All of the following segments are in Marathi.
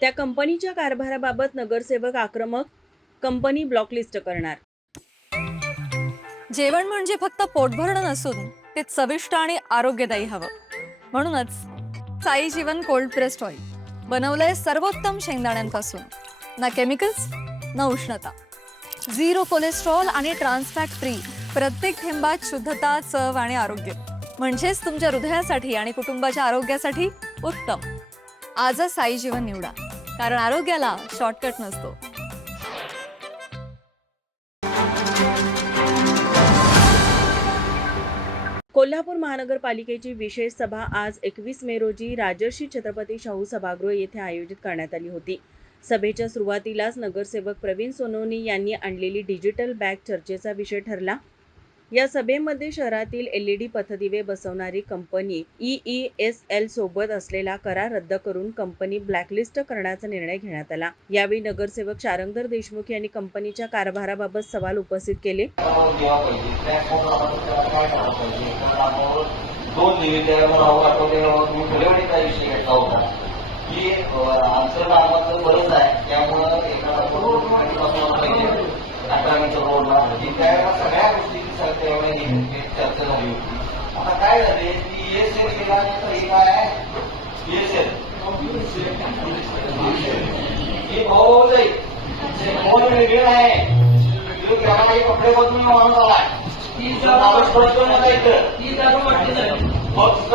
त्या कंपनीच्या कारभाराबाबत नगरसेवक आक्रमक, कंपनी ब्लॉकलिस्ट करणार। जेवण म्हणजे फक्त पोट भरणं नसून ते चविष्ट आणि आरोग्यदायी हवं। म्हणूनच साई जीवन कोल्ड प्रेस्ड ऑइल बनवलंय सर्वोत्तम शेंगदाण्यांपासून। ना केमिकल्स ना उष्णता, झिरो कोलेस्ट्रॉल आणि ट्रान्स फॅट फ्री। प्रत्येक थेंबात शुद्धता, चव आणि आरोग्य, म्हणजेच तुमच्या हृदयासाठी आणि कुटुंबाच्या आरोग्यासाठी उत्तम। आजच साई जीवन निवडा, कारण आरोग्याला शॉर्टकट नसतो। कोल्हापूर महानगरपालिकेची विशेष सभा आज 21 मे रोजी राजर्षी छत्रपती शाहू सभागृह येथे आयोजित करण्यात आली होती। सभेच्या सुरुवातीलाच नगरसेवक प्रवीण सोनवणे यांनी आणलेली डिजिटल बॅग चर्चेचा विषय ठरला। या सभेमध्ये शहरातील LED पथदिवे बसवणारी कंपनी EESL सोबत असलेला करार रद्द करून कंपनी ब्लॅकलिस्ट करण्याचा निर्णय घेण्यात आला। यावेळी नगरसेवक शारंगधर देशमुख यांनी कंपनीच्या कारभाराबाबत सवाल उपस्थित केले। चर्चा झाली होती। आता काय झाले की ESL केला तर हे काय आहे, ESL ही भाऊ जाईल वेगळे आहे। कपडे बदलून माणूस आलाय फक्त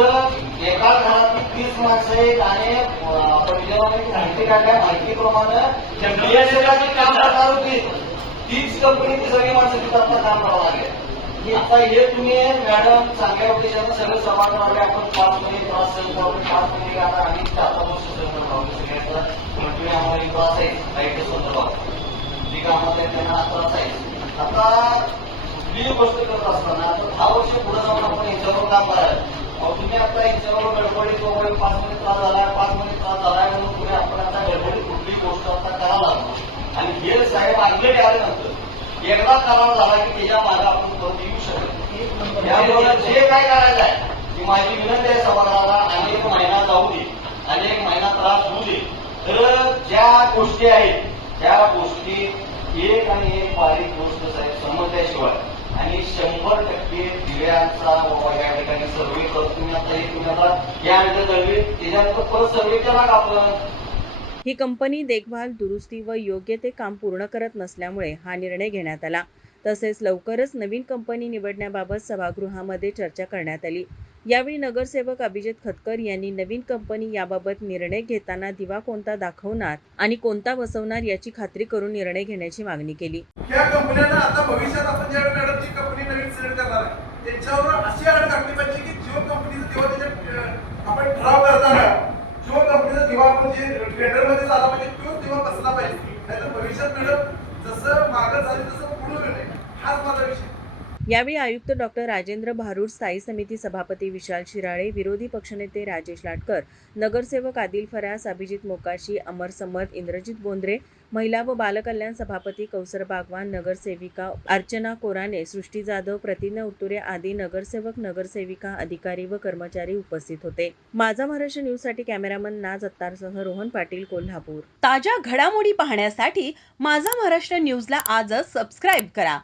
एका घरात 30 माणसं आहेत आणि माहिती काढल्या माहितीप्रमाणे काम करणार होती तीच कंपनी ती सगळी माणसं तिथं काम करावं लागेल। आता हे तुम्ही मॅडम चांगल्या उद्देशानं सगळं सभा करावे। आपण 5 महिने त्रास सहन करून 5 महिने आता आम्ही 4-5 वर्ष सहन करतो सगळ्यांचा म्हणजे आम्हाला त्रास आहे लाईटच्या संदर्भात जी कामात आहे त्यांना त्रास आहे। आता कुठलीही गोष्ट करत असताना आता 10 वर्ष पुढे जाऊन आपण यांच्यावर काम करायला तुम्ही आता यांच्यावर गडबडीत 5 महिने त्रास झालाय 5 महिने त्रास झालाय म्हणून तुम्ही आपण आता गडबडीत कुठली गोष्ट आता करावं लागतो। आणि हे साहेब ऑलरेडी आल्यानंतर एकदा करार झाला की त्याच्या मागे आपण परत येऊ शकत। यामुळे जे काय करायचं आहे की माझी विनंती आहे सभागृहाला, अनेक महिना जाऊ दे, अनेक महिना त्रास होऊ दे, तर ज्या गोष्टी आहेत त्या गोष्टी एक आणि एक बारीक गोष्ट साहेब समजल्याशिवाय आणि 100% दिव्यांचा या ठिकाणी सर्वे करत तुम्ही आता हे तुम्ही आता यानंतर सर्वे त्याच्यानंतर परत सर्वे केला का आपण। ही कंपनी देखभाल, दुरुस्ती व योग्य ते काम पूर्ण करत नसल्यामुळे हा निर्णय घेण्यात आला। तसेच लवकरच नवीन कंपनी निवडण्याबाबत सभागृहामध्ये चर्चा करण्यात आली। यावेळी नगरसेवक अभिजित खतकर यांनी नवीन कंपनी याबाबत निर्णय घेताना दिवा कोणता दाखवणार आणि कोणता बसवणार याची खात्री करून निर्णय घेण्याची मागणी केली। या कंपन्यांना आता भविष्यात आपण ज्या मॅडमची कंपनी नवीन सिलेक्ट करणार आहे त्यांच्यावर अशी अट टाकली पाहिजे की जो कंपनीचा दिवा त्याच्या आपण ठराव करताना जो कंपनीचा दिवा आपण जे टेंडरमध्ये झाला पाहिजे तोच दिवा बसला पाहिजे। नाहीतर भविष्यात मॅडम जसं मागं झाली तसं पुढे होईल, हाच माझा विषय। यावेळी आयुक्त डॉक्टर राजेंद्र भारूड, स्थायी समिती सभापती विशाल शिराळे, विरोधी पक्षनेते राजेश लाटकर, नगरसेवक आदिल फरास, अभिजित मोकाशी, अमर समद, इंद्रजित बोंद्रे, महिला व बालकल्याण सभापती कौसर बागवान, नगरसेविका अर्चना कोराने, सृष्टी जाधव, प्रतिज्ञा उत्तुरे आदी नगरसेवक, नगरसेविका, अधिकारी व कर्मचारी उपस्थित होते। माझा महाराष्ट्र न्यूज साठी कॅमेरामन नाज अत्तारसह रोहन पाटील, कोल्हापूर। ताज्या घडामोडी पाहण्यासाठी माझा महाराष्ट्र न्यूजला आजच सबस्क्राईब करा।